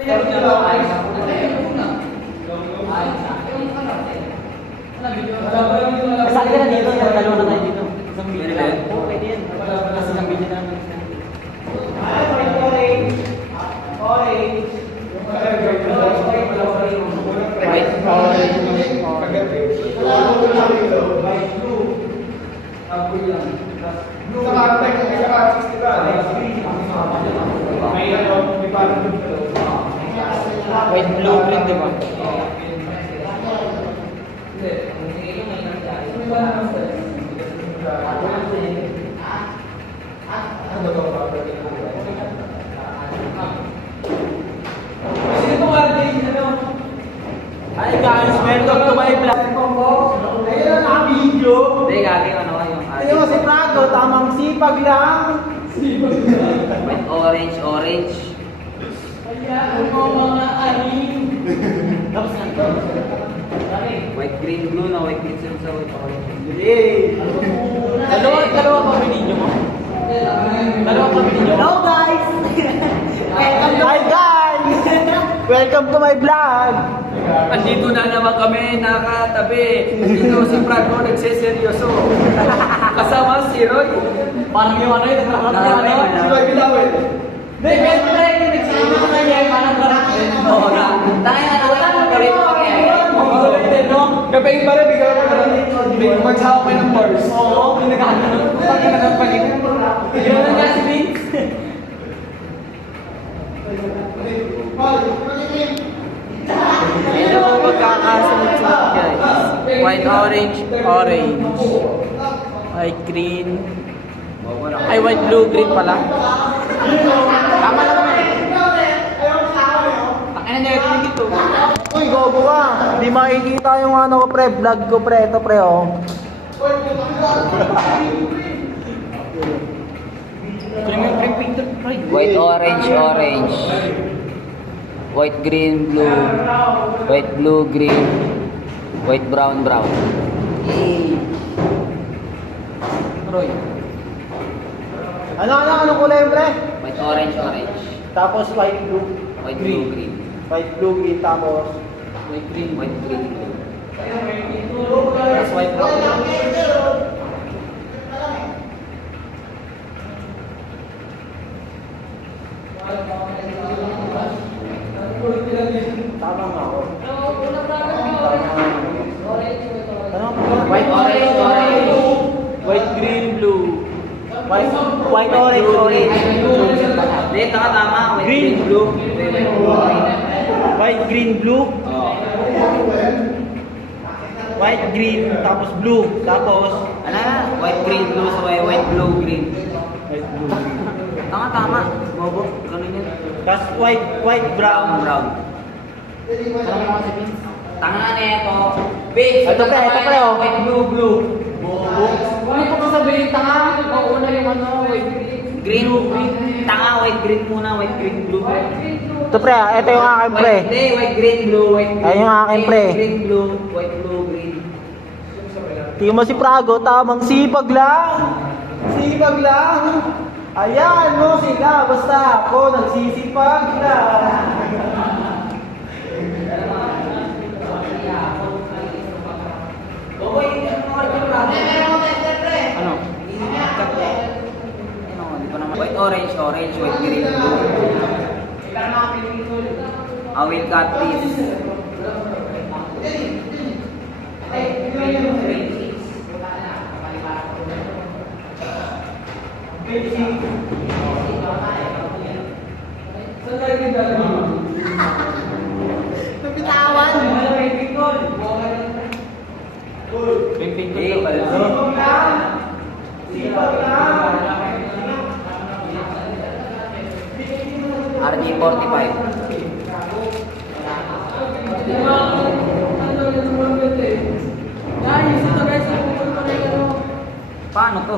Kasali ka na dito, dalawa na tayo dito. Isang video lang. Oo, pwede yan. Kasi isang video na naman siya. White, white, blue, green, di ba? Hi guys, welcome to my vlog. Ayun na video. Hindi, gagawin ano yung Ayun mo si Prago, tamang sipag lang. white, orange, orange. Ayan mo mga anim. Tapos na. White, green, blue na white, green, sa white, orange. Yay! Dalawa pa video mo? Dalawa pa video mo? Hello guys! Hi guys! Welcome to my vlog! Andito na naman kami, nakatabi. Dito si Franco nagseseryoso. Kasama si Roy. Parang yung ano yun, nagkakaroon yung ano? Si Roy Bilawin. Hindi, best friend yung nagsama ka na yan, parang nagkakaroon. Oo na. Tayo na naman ang palit mo kaya. Kapag yung pare, bigyan ko na lang. Magsahap kayo ng bars. Oo, yung nagkakaroon. Pag yung nagpapalit. Yun lang nga si Vince. Ito po magkakasunod-sunod guys. White, orange, orange. White, green. Ay, white, blue, green pala. Tama na naman. Pakina niya yung dito. Uy, gogo ka. Di makikita yung ano ko pre, vlog ko pre. Ito pre oh. White, orange, orange. White, green, blue. White, blue, green. White, brown, brown. Roy. Ano kulay pre? White, orange, orange. Tapos white blue. White, blue, green. White blue green tapos White, green, white, green. Tapos white brown. tama nga ako. Ano? White, orange, orange. White, green, blue. White orange orange. Hindi, tama. White, Green. green, blue. White, blue, green. White green blue. Oh. White green tapos blue. Tapos Ano na? White, green, blue, so white, blue, green. white blue green. Tama. Bobo, ganun yun. Tapos white brown. Brown. Tanga na ito. Big, Ito pre, oh. White, blue, blue. Bobo. Ano ko sasabihin, tanga? Mauna yung ano, white, green. Green. Tanga, white, green muna. White, green, blue. Ito pre, ito yung akin pre. Hindi, white, green, blue. White, green. Ayun yung akin, pre. White, green, blue. White, blue, green. Tingnan mo si Prago, tamang sipag lang. Sipag lang. Ayan mo sila, basta ako nagsisipag lang. Ano? White, orange, orange, white, green, blue. I will cut this. Napitawan. Eh, balso. RG45. Paano to?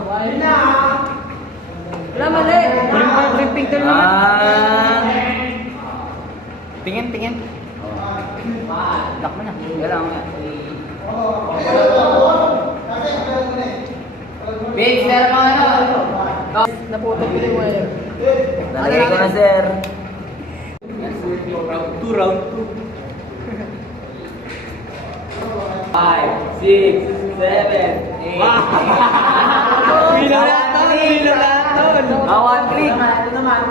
Wala mali. Tingin. Lock mo na. Kailangan mo yan. Big, sir, mga ano? Naputol ko yung wire. Nalagay ko na, sir. Yan, Round 2. 5, 6, 7, 8. Bilo natin! Bilo natin! One click.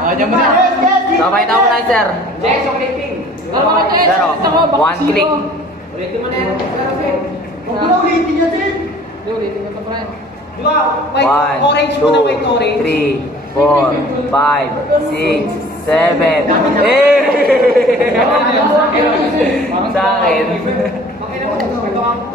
Ayan mo na. Sabay na ulit, sir. Yes, ulitin. Zero. One click. Ulitin mo na yan. Huwag mo na ulitin yan, Sid. Ulitin mo pa, Brian. Di ba? White 1, orange muna, white 2, orange. 3, 4, 5, 6, 7, 8. Sa akin. Okay na po. Ito ang